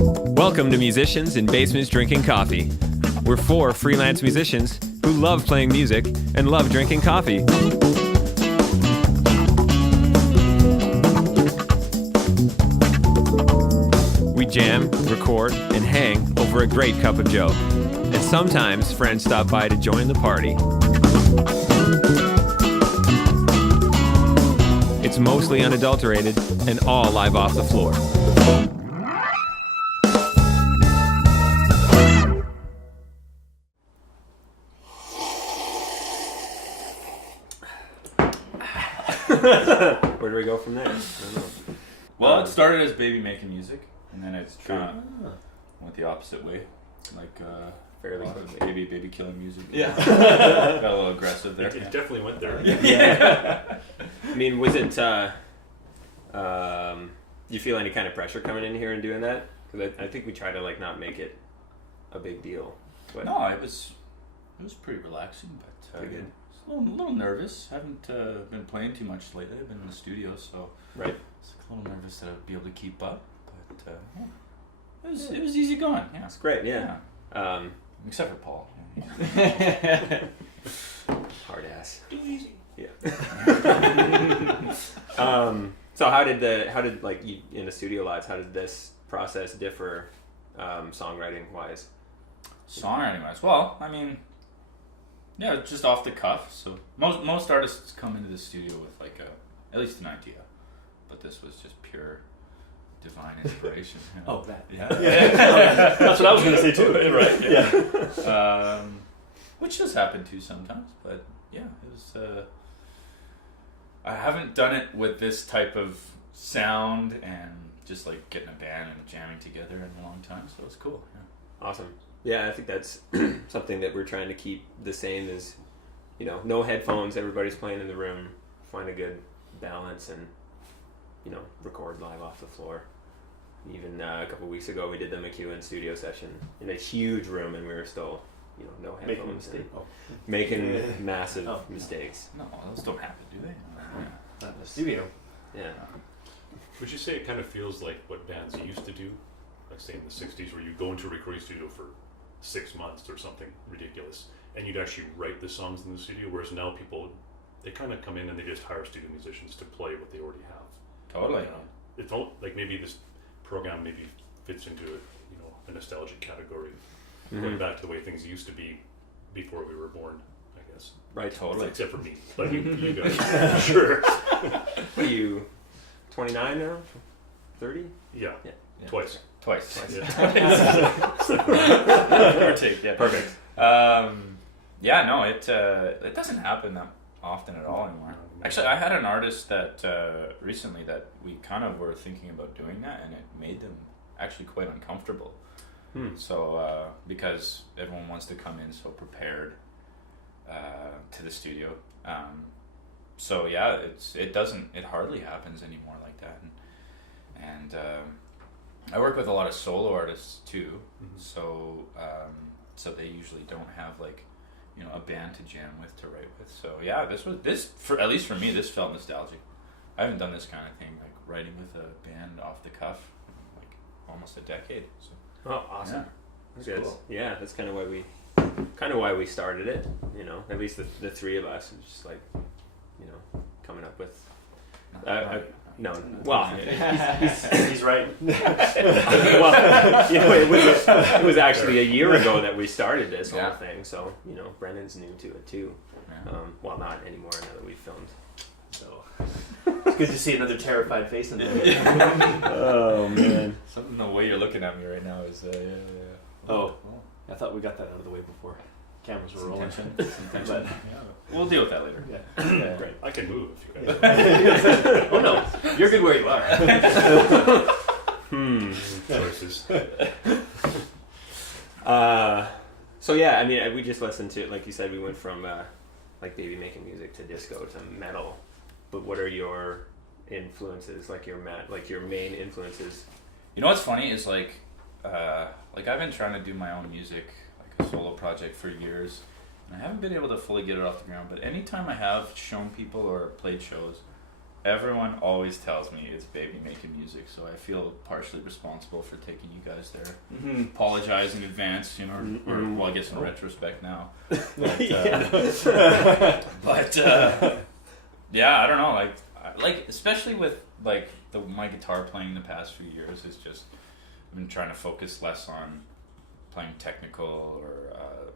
Welcome to Musicians in Basements Drinking Coffee. We're 4 freelance musicians who love playing music and love drinking coffee. We jam, record, and hang over a great cup of joe. And sometimes friends stop by to join the party. It's mostly unadulterated and all live off the floor. Where do we go from there? I don't know. Well, it started as baby making music, and then it's kind of went the opposite way, like Fairly baby killing music. Yeah. Got a little aggressive there. It definitely went there. Yeah. I mean, was it? You feel any kind of pressure coming in here and doing that? Because I think we try to not make it a big deal. But No, it was pretty relaxing, but pretty good. A little nervous. Haven't been playing too much lately. I've been in the studio, so Right. it's a little nervous to be able to keep up. But it was easy going. Yeah, It's great. Yeah. Except for Paul. Hard ass. Too easy. Yeah. So how did you in the studio lives? How did this process differ, songwriting wise? Songwriting wise, well, I mean, yeah, just off the cuff. So most artists come into the studio with at least an idea, but this was just pure divine inspiration. You know? Oh, that. Yeah. That's what I was going to say too. Right. Yeah. Which does happen too sometimes, but yeah, it was. I haven't done it with this type of sound and just getting a band and jamming together in a long time, so it's cool. Yeah. Awesome. Yeah, I think that's something that we're trying to keep the same as, no headphones, everybody's playing in the room, find a good balance and, record live off the floor. Even a couple weeks ago we did the McEwen studio session in a huge room and we were still, no headphones. Making massive mistakes. No, those don't happen, do they? Not in the studio. Yeah. Would you say it kind of feels like what bands used to do? Like say in the 60s where you go into a recording studio for 6 months or something ridiculous and you'd actually write the songs in the studio, whereas now people, they kind of come in and they just hire studio musicians to play what they already have. Totally. It's all, maybe this program maybe fits into a nostalgic category, going back to the way things used to be before we were born, I guess. Right, totally. Except for me, but you guys, sure. What are you, 29 now? 30? Yeah. Yeah. Twice. Yeah. Give or take, yeah. Perfect. Yeah, no, it doesn't happen that often at all anymore. Actually, I had an artist that recently that we kind of were thinking about doing that, and it made them actually quite uncomfortable. So because everyone wants to come in so prepared to the studio, so yeah, it hardly happens anymore like that, and I work with a lot of solo artists too, so they usually don't have a band to jam with, to write with. So yeah, at least for me, this felt nostalgic. I haven't done this kind of thing, writing with a band off the cuff, in almost a decade. So. Oh, awesome. Yeah. That's Cool. Yeah, that's kind of why we started it, at least the three of us, just coming up with no, well, He's right. well, it was actually a year ago that we started this whole thing, so Brennan's new to it too. Yeah. Well, not anymore now that we've filmed. So it's good to see another terrified face in there. Oh man! Something the way you're looking at me right now is Oh, I thought we got that out of the way before cameras were rolling. But we'll deal with that later. Yeah. Great. I can move if you guys. Oh no, you're good where you are. Choices. So yeah, I mean, we just listened to, like you said, we went from baby making music to disco to metal. But what are your influences? Your main influences? You know what's funny is I've been trying to do my own music, a solo project for years, and I haven't been able to fully get it off the ground. But anytime I have shown people or played shows, everyone always tells me it's baby making music, so I feel partially responsible for taking you guys there. Mm-hmm. Apologize in advance, you know, or well, I guess in retrospect now. But, yeah, I don't know, like especially with like my guitar playing the past few years is just I've been trying to focus less on playing technical or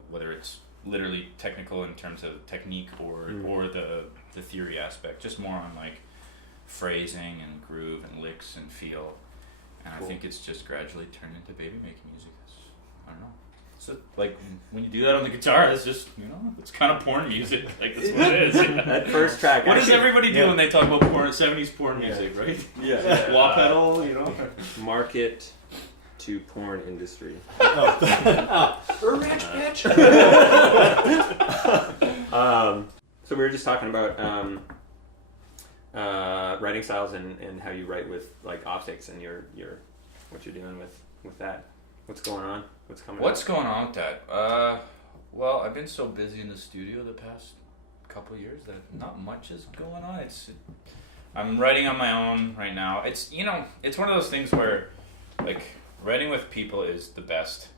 whether it's literally technical in terms of technique or the theory aspect, just more on like phrasing and groove and licks and feel, and Cool. I think it's just gradually turned into baby making music. I don't know. So like when you do that on the guitar, it's just, you know, it's kind of porn music. Like that's what it is. That first track. What does actually- everybody do when they talk about porn? 70s porn Yeah. music, right? Yeah. Wah pedal, you know. Market to porn industry. Rich bitch. So we were just talking about writing styles and how you write with like optics and your what you're doing with that. What's going on? What's coming up? What's going on with that? Well, I've been so busy in the studio the past couple of years that not much is going on. I'm writing on my own right now. It's, you know, it's one of those things where like writing with people is the best,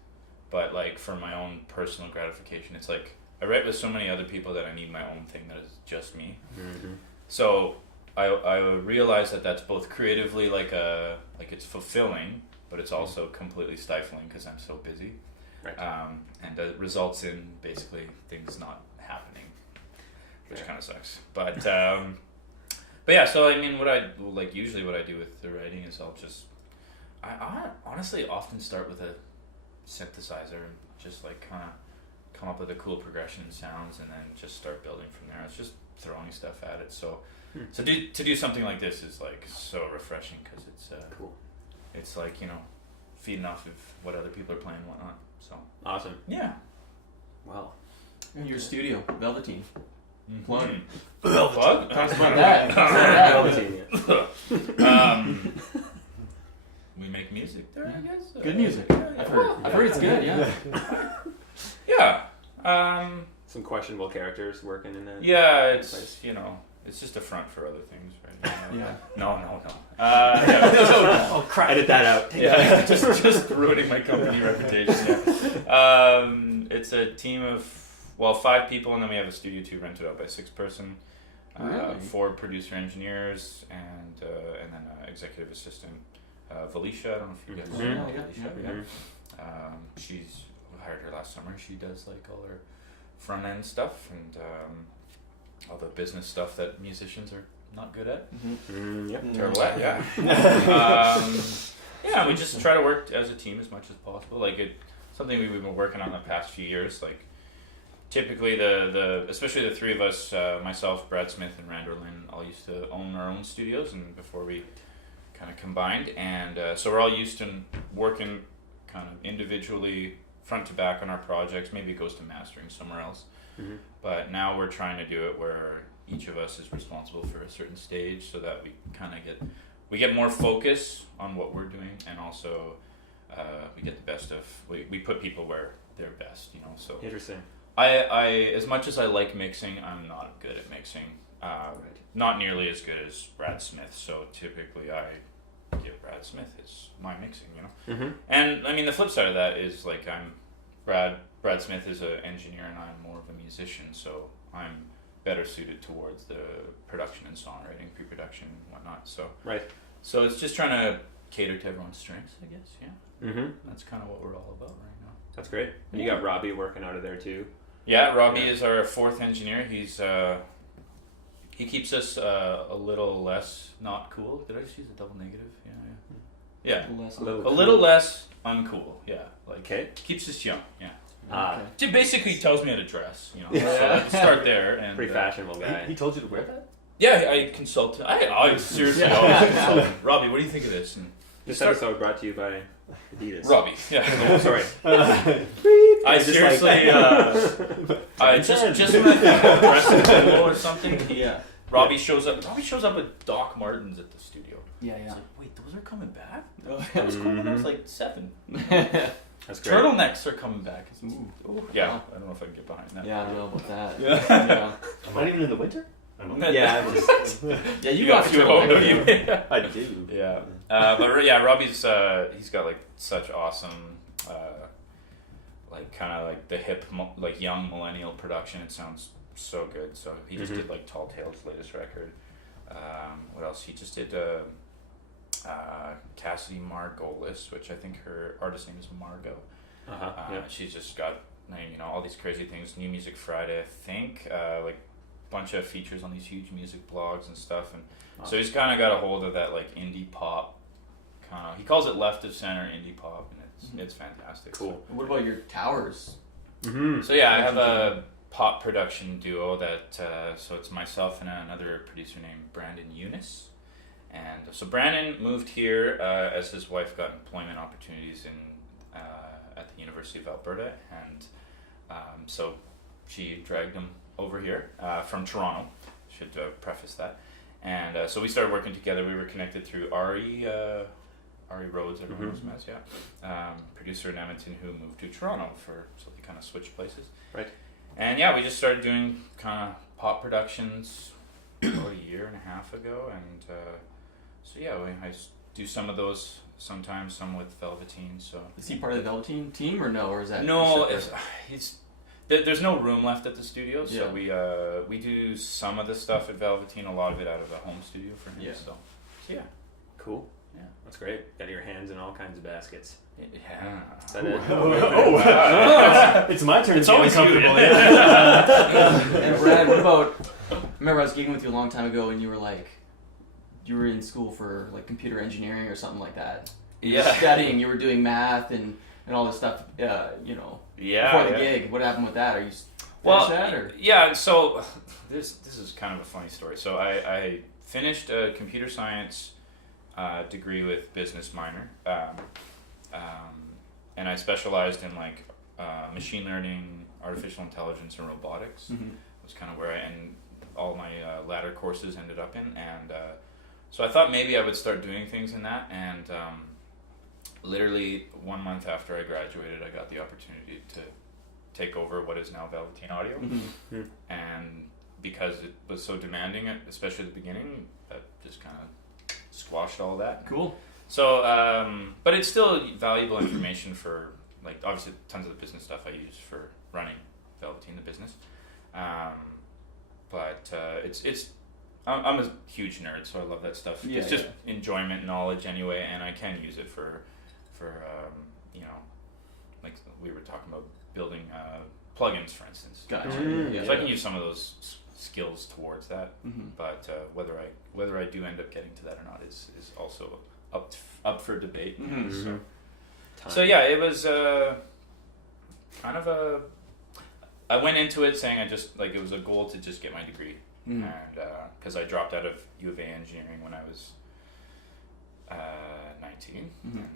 but like for my own personal gratification, it's like I write with so many other people that I need my own thing that is just me. Mm-hmm. So I realize that that's both creatively like it's fulfilling, but it's also completely stifling because I'm so busy. Right. And that results in basically things not happening, which Fair. kind of sucks. But yeah, so I mean, usually what I do with the writing is I honestly often start with a synthesizer and just like kind of come up with a cool progression and sounds, and then just start building from there. It's just throwing stuff at it. So to do something like this is like so refreshing because it's Cool. it's like, you know, feeding off of what other people are playing and whatnot. So Awesome. yeah. Wow. In your studio, Velveteen. Plug. Plug? Plug? Talk about that. We make music there, I guess. Good music. Yeah, I've well, heard it's good, yeah. Yeah. Some questionable characters working in that. Yeah, it's, place. you know, it's just a front for other things right now. Yeah. No. Yeah. Oh crap! Edit that out. Yeah, just ruining my company reputation. Yeah. It's a team of 5 people, and then we have a Studio 2 rented out by 6 person. Really? 4 producer engineers and then an executive assistant. Valicia, I don't know if you guys Mhm. know Yeah, Valicia. Mhm. She's we hired her last summer. She does like all her front end stuff and all the business stuff that musicians are not good at. Yep. Terrible at, yeah. Yeah, we just try to work as a team as much as possible. Like something we've been working on the past few years. Like typically especially the 3 of us, myself, Brad Smith, and Randall Lynn, all used to own our own studios, and before we kind of combined, and so we're all used to working kind of individually front to back on our projects. Maybe it goes to mastering somewhere else. Mhm. But now we're trying to do it where each of us is responsible for a certain stage, so that we kind of get more focus on what we're doing, and also we get the best of we put people where they're best, you know. So Interesting. I as much as I like mixing, I'm not good at mixing. Not nearly as good as Brad Smith. So typically I give Brad Smith his my mixing, you know. Mm-hmm. And I mean the flip side of that is like Brad Smith is an engineer and I'm more of a musician, so I'm better suited towards the production and songwriting, pre-production and whatnot. So Right. So it's just trying to cater to everyone's strengths, I guess. Yeah, Mm-hmm. that's kind of what we're all about right now. That's great. And you got Robbie working out of there too. Yeah, Robbie Yeah. is our 4th engineer. He keeps us a little less not cool. Did I just use a double negative? Yeah. Less A little A little less uncool. Yeah, like Okay. keeps us young. Yeah. Ah, It basically tells me how to dress. You know, so let's start there. And pretty fashionable guy. He told you to wear that? yeah, I consult. I seriously always consult. Robbie, what do you think of this? And This start- episode brought to you by Adidas. Robbie. Yeah. Oh, sorry. I Just seriously. I just when I think I'm dressing cool or something. Yeah. Robbie shows up. Robbie shows up with Doc Martens at the studio. Yeah, It's yeah. like, wait, those are coming back? Oh, That was cool when I was like 7. That's great. Turtlenecks are coming back. Ooh. Yeah, I don't know if I can get behind that. Yeah, I don't know about that. Yeah. Yeah. Not even in the winter? I know. Yeah, I'm just, Yeah, you got got a few to home, don't you? I do. Yeah. But Robbie's he's got like such awesome like kind of like the hip like young millennial production. It sounds so good. So he just did like Tall Tales' latest record. What else? He just did Cassidy Margolis, which I think her artist name is Margot. She's just got all these crazy things. New Music Friday, I think, like bunch of features on these huge music blogs and stuff, and so he's kind of got a hold of that like indie pop kind of. He calls it left of center indie pop, and it's fantastic. Cool. What about your towers? So yeah, I have a pop production duo that so it's myself and another producer named Brandon Eunice. And so Brandon moved here as his wife got employment opportunities at the University of Alberta, and so she dragged him over here from Toronto. Should preface that. And so we started working together. We were connected through Ari Rhodes, everyone knows him as, producer in Edmonton who moved to Toronto so they kind of switched places. Right. And yeah, we just started doing kind of pop productions about a year and a half ago, and so yeah, I do some of those sometimes, some with Velveteen. So Is he part of the Velveteen team or no? Or is that no? separate? There's no room left at the studio, so Yeah. we do some of the stuff at Velveteen, a lot of it out of a home studio for him. Yeah. So yeah, cool. Yeah. That's great. Got your hands in all kinds of baskets. yeah. Is that it? It's my turn It's to be always you. uncomfortable. Yeah. And Brad, what about? I remember I was gigging with you a long time ago, and you were like, you were in school for like computer engineering or something like that. You were Yeah. studying. You were doing math and all this stuff. Yeah. Before the gig. What happened with that? Are you finished that or? Yeah. So this is kind of a funny story. So I finished a computer science degree with business minor, and I specialized in like machine learning, artificial intelligence, and robotics. Mm-hmm. Was kind of where and all my latter courses ended up in, and so I thought maybe I would start doing things in that, and literally 1 month after I graduated, I got the opportunity to take over what is now Velveteen Audio, Mm-hmm. and because it was so demanding, especially at the beginning, that just kind of squashed all that. Cool. So, but it's still valuable information for, like, obviously tons of the business stuff I use for running Velveteen, the business. But I'm a huge nerd, so I love that stuff. Yeah, it's just enjoyment, knowledge anyway, and I can use it for like we were talking about building plugins, for instance. Gotcha. So I can use some of those skills towards that. Mm-hmm. But whether I do end up getting to that or not is also up for debate. Mm-hmm. So yeah, it was kind of a. I went into it saying it was a goal to just get my degree, Mm-hmm. and because I dropped out of U of A engineering when I was 19, Mm-hmm. and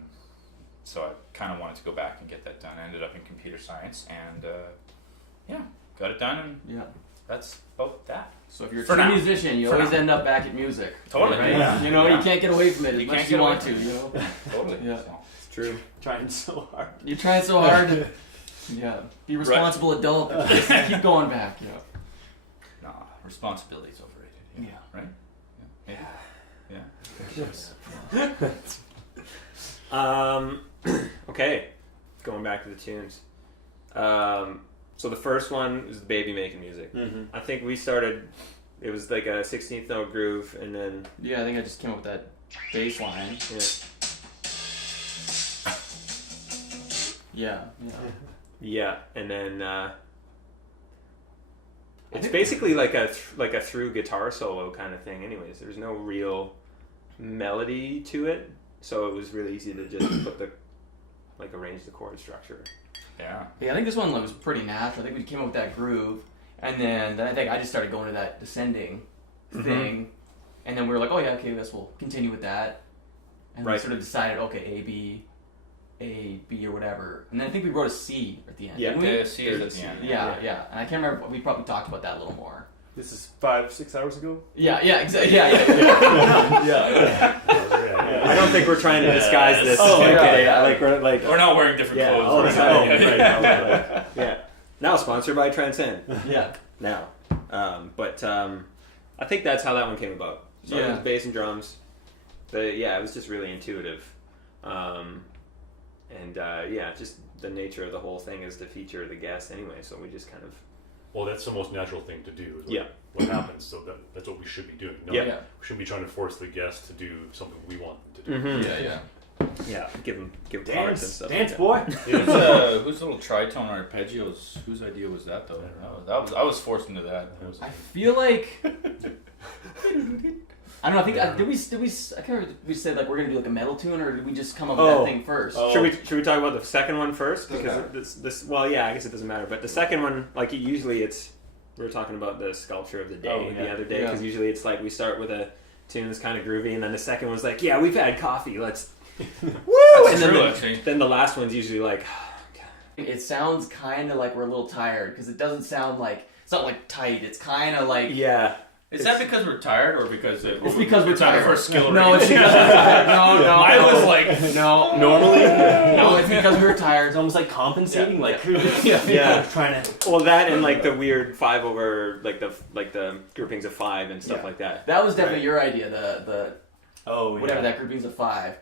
so I kind of wanted to go back and get that done. I ended up in computer science, and got it done, and Yeah. that's about that. So if you're a For true now. musician, you For always now. end up back at music. Totally. Right? Yeah. You know, Yeah. you can't get away from it as You much can't as you get away want to, from it. you know? Totally. Yeah. So, It's true. Trying so hard. You're trying so hard. Yeah. Be a responsible adult. But just keep going back. Yeah. nah, responsibility is overrated. Yeah. Right? Yeah. Okay, going back to the tunes. So the first one is the baby making music. Mm-hmm. I think we started. It was like a 16th note groove, and then Yeah, I think I just came up with that bass line. yeah, Yeah. and then it's basically like a through guitar solo kind of thing. Anyways, there's no real melody to it, so it was really easy to just put arrange the chord structure. Yeah. Yeah, I think this one was pretty natural. I think we came up with that groove, and then I think I just started going to that descending thing, and then we were like, oh yeah, okay, we'll continue with that, and we Right. sort of decided, okay, A, B, or whatever, and then I think we wrote a C at the end. Yeah. didn't we? The C is at the end. Yeah, and I can't remember. We probably talked about that a little more. This is 5-6 hours ago. Yeah, exactly. Yeah. I don't think we're trying to disguise this. Oh, okay, yeah. like we're like We're not wearing different yeah, clothes. all the right? time. Right. yeah. Now sponsored by Transcend. Yeah. Now, I think that's how that one came about. So it Yeah. was bass and drums. But yeah, it was just really intuitive. Just the nature of the whole thing is to feature the guest anyway. So we just kind of Well, that's the most natural thing to do. Is like Yeah. What happens? So that's what we should be doing. No, Yeah. Yeah. We shouldn't be trying to force the guest to do something we want them to do. Mm-hmm. Yeah, give them parts and Dance, stuff. dance, like that. boy. Whose little tritone arpeggios? Whose idea was that though? I was forced into that. I feel like I don't know. I think did we I can't remember. We said like we're gonna do like a metal tune, or did we just come up with Oh. that thing first? Oh. Should we talk about the second one first? Doesn't Because matter. this well, yeah, I guess it doesn't matter. But the second one, like usually it's we were talking about the sculpture of the day Oh, yeah. the other day, Yeah. because usually it's like we start with a tune that's kind of groovy, and then the second one's like, yeah, we've had coffee, let's woo, and then true, the, actually. then the last one's usually like, It sounds kind of like we're a little tired because it doesn't sound like it's not like tight. It's kind of like yeah, Is that because we're tired or because It's because we're it's not tired. our skill No, it's range? because we're tired. No, I no. was like, No, Normally, no, it's because we were tired. it's almost like compensating, Yeah. like Yeah. trying to. well, that and like the weird 5 over like the groupings of 5 and stuff Yeah. like that. That was definitely Right. your idea. The Oh, yeah. whatever that groupings of 5,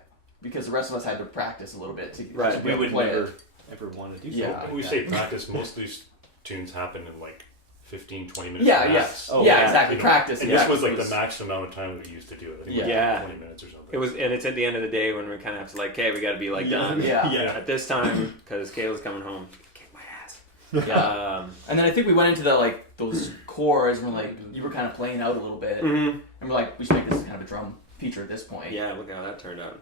because the rest of us had to practice a little bit to Right. to be We able to would play never it. ever want to do Yeah. something. When we like say that. practice, most of these tunes happen in like 15, 20 minutes. Yeah, yeah, max. Oh, yeah, yeah. exactly. You know, Practice. And yeah. this was like It the max amount of time that we used to do it. I think it was Yeah. like 20 minutes or something. It was, and it's at the end of the day when we kind of have to like, okay, we got to be like done Yeah. Yeah. at this time because Kayla's coming home. Kick my ass. Yeah. And then I think we went into the like those chords. And we're like, you were kind of playing out a little bit, Mhm. and we're like, we should make this kind of a drum feature at this point. Yeah, look how that turned out.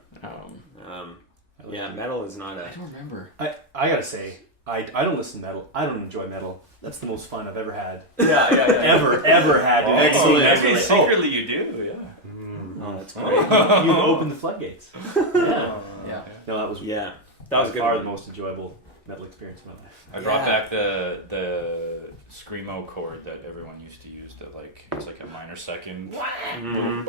Yeah, metal is not a. I don't remember. I gotta say, I don't listen to metal. I don't enjoy metal. That's the most fun I've ever had. Yeah, ever had. oh, Excellent. maybe Excellent. secretly you do, yeah. Mm. Oh, that's great. You've opened the floodgates. Yeah. Yeah. No, that was Yeah, that was a good. far one. the most enjoyable metal experience of my life. I brought Yeah. back the screamo chord that everyone used to use. That like it's like a minor second. Mhm.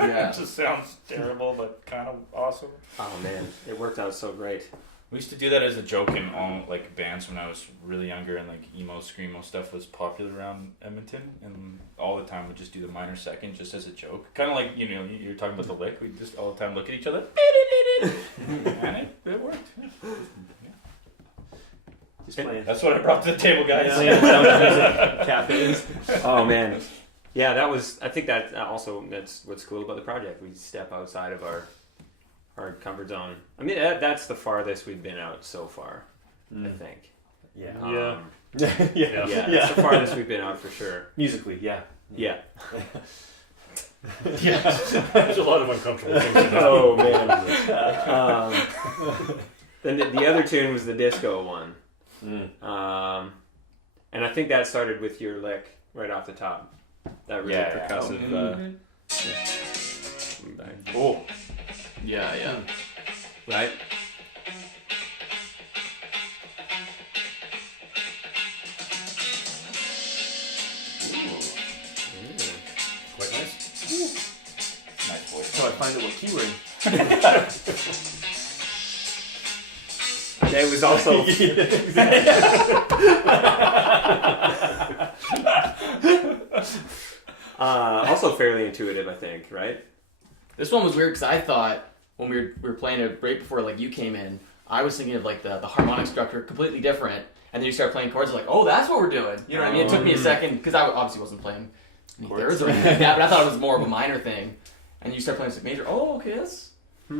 Yeah. It just sounds terrible, but kind of awesome. Oh man, it worked out so great. We used to do that as a joke in all like bands when I was really younger, and like emo screamo stuff was popular around Edmonton, and all the time we'd just do the minor second just as a joke, kind of like you're talking about the lick. We just all the time look at each other, and it worked. Yeah. Just playing. That's what I brought to the table, guys. Playing sound music cafes. Oh man, yeah, that was. I think that also that's what's cool about the project. We step outside of our comfort zone. I mean, that's the farthest we've been out so far. I think. Yeah. Yeah. Yeah. Yeah, it's the farthest we've been out for sure. Musically, yeah. Yeah. There's a lot of uncomfortable things. that happen. Oh man. Then the other tune was the disco one. And I think that started with your lick right off the top. That really Yeah. percussive. Oh. Yeah. Right? Quite nice. Nice voice. So I find out what key we're in. It was also also fairly intuitive, I think, right? This one was weird because I thought when we were playing it right before like you came in, I was thinking of like the harmonic structure completely different, and then you start playing chords like, oh, that's what we're doing. You know what I mean? It took me a second because I obviously wasn't playing any Chords. thirds or anything like that, but I thought it was more of a minor thing. And you start playing some major. Oh, okay, that's you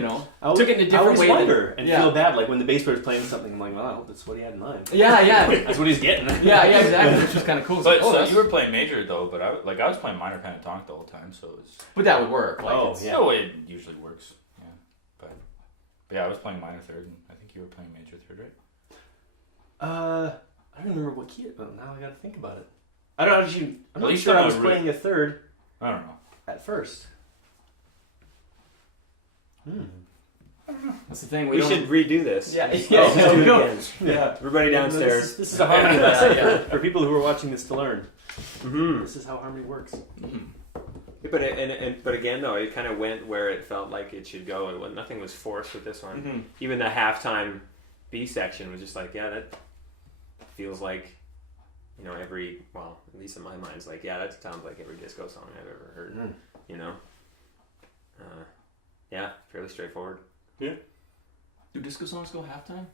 know, I took it in a different way. I always wonder and yeah. feel bad, like when the bass player's playing something, I'm like, wow, that's what he had in mind. Yeah, That's what he's getting. yeah, exactly. Which was kind of cool. It's But like, oh, so that's- you were playing major though, but I was playing minor pentatonic the whole time, so it was but that would work. Like, Oh, it's- yeah. the way it usually works. Yeah, but yeah, I was playing minor third, and I think you were playing major third, right? I don't remember what key it. But now I got to think about it. I don't actually. I'm At not least sure I'm I was not really- playing a third I don't know. at first. That's the thing. We don't- should redo this. Yeah, Let's yeah, do it no. again. Yeah. Everybody downstairs. This is a harmony Yeah, lesson yeah. for people who are watching this to learn. Mm-hmm. This is how harmony works. But again, though, it kind of went where it felt like it should go. Nothing was forced with this one. Mhm. Even the halftime B section was just like, yeah, that feels like you know, at least in my mind, it's like, yeah, that sounds like every disco song I've ever heard. Mm. You know, yeah, fairly straightforward. Do disco songs go halftime?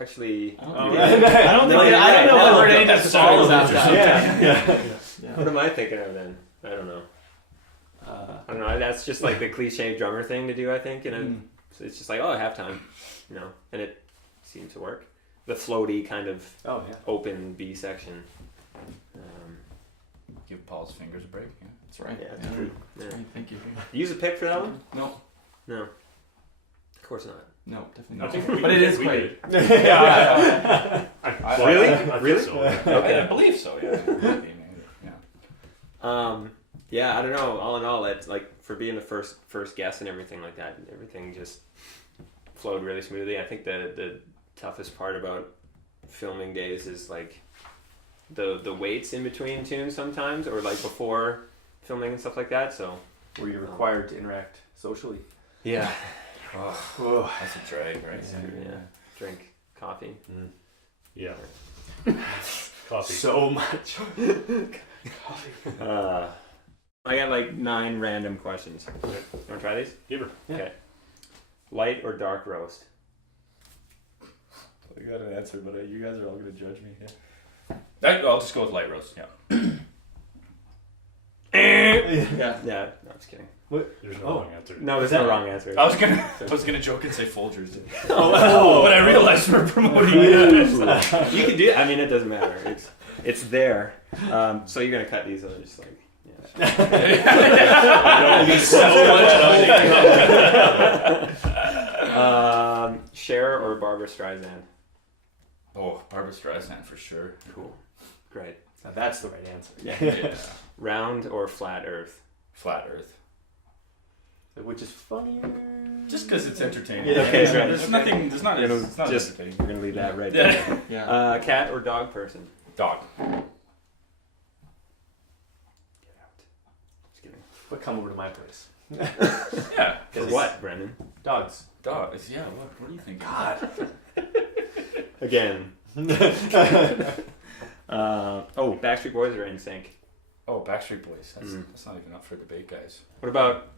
Actually, I don't Oh, think right. they- I don't No, think you're I don't know right. if I've heard No, any that's disco songs exactly halftime. Yeah. what am I thinking of then? I don't know. I don't know. That's just like the cliche drummer thing to do, I think. You know, so it's just like, oh, halftime, you know, and it seems to work. The floaty kind of Oh yeah. open B section. Give Paul's fingers a break. Yeah. That's right. Yeah, Yeah. true. Yeah. That's right. Thank you. Use a pick for that one? No, No, of course not. no, definitely I not. think we But it did- is we great. did. Yeah, Really? I think Really? so, yeah. Okay. I believe so. Yeah. Yeah. Yeah, I don't know. All in all, it's like for being the first guest and everything like that, everything just flowed really smoothly. I think the toughest part about filming days is like the waits in between tunes sometimes, or like before filming and stuff like that. So Were you required to interact socially? yeah, Oh, that's a drag, right? yeah, drink coffee. Yeah. Coffee. So much. I got like 9 random questions. You wanna try these? Give her. Yeah. Okay. Light or dark roast? I got an answer, but you guys are all gonna judge me. Yeah. I'll just go with light roast. Yeah. Yeah. Yeah, no, I'm just kidding. There's no wrong answer. No, there's Is that- no wrong answer. I was gonna joke and say Folgers. Oh, But I realized we're promoting it. You can do. I mean, it doesn't matter. It's there. So you're gonna cut these, or just like Cher or Barbara Streisand? Oh, Barbara Streisand for sure. Cool. Great. Now that's the right answer. Yeah. Round or flat Earth? Flat Earth. Which is funnier. Just because it's entertaining. Yeah, okay, There's right. nothing. There's not. You know, It's not just- entertaining. We're gonna leave that right Yeah. there. Yeah. Cat or dog person? Dog. Get out. Just kidding. But come over to my place. Yeah. For what, Brendan? Dogs. Dog. Yeah. What do you think? God. Again. Backstreet Boys or NSYNC? Oh, Backstreet Boys. Mm. That's not even up for debate, guys. What about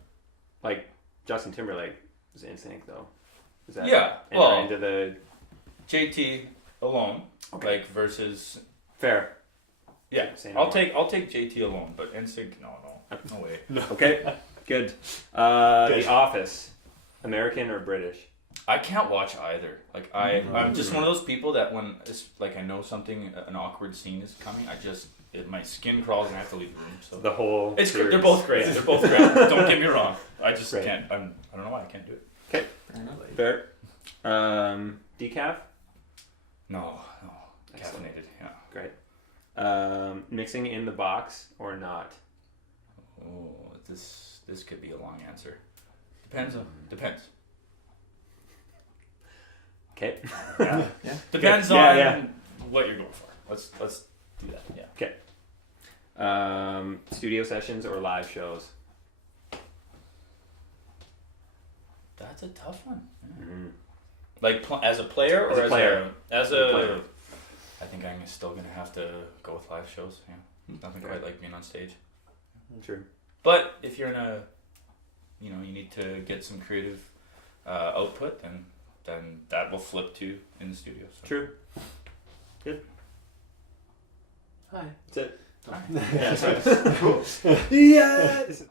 like Justin Timberlake? Is NSYNC though? Is that Yeah, enter well- into the JT alone, Okay. like versus. fair? Yeah, Say no I'll more. take JT alone, but NSYNC, no way. Okay, good. The Office, American or British? I can't watch either. Like I'm just one of those people that when it's like I know something, an awkward scene is coming, my skin crawls and I have to leave the room. So The whole. it's series. they're both great. They're both great. Don't get me wrong. I just Right. can't. I don't know why I can't do it. Okay, fair. Decaf, No, Excellent. caffeinated. Yeah. great. Mixing in the box or not? Oh, this could be a long answer. Depends. Okay. Yeah. Depends Yeah, on yeah. what you're going for. Let's do that. Yeah. Studio sessions or live shows? That's a tough one. Yeah. Mm. Like as a player or As a player. as a a player. I think I'm still gonna have to go with live shows. Yeah, nothing quite like being on stage. True. But if you're in a, you need to get some creative output, then that will flip to in the studio. So. True. Good. Hi. That's it. Hi. Yeah. Yes.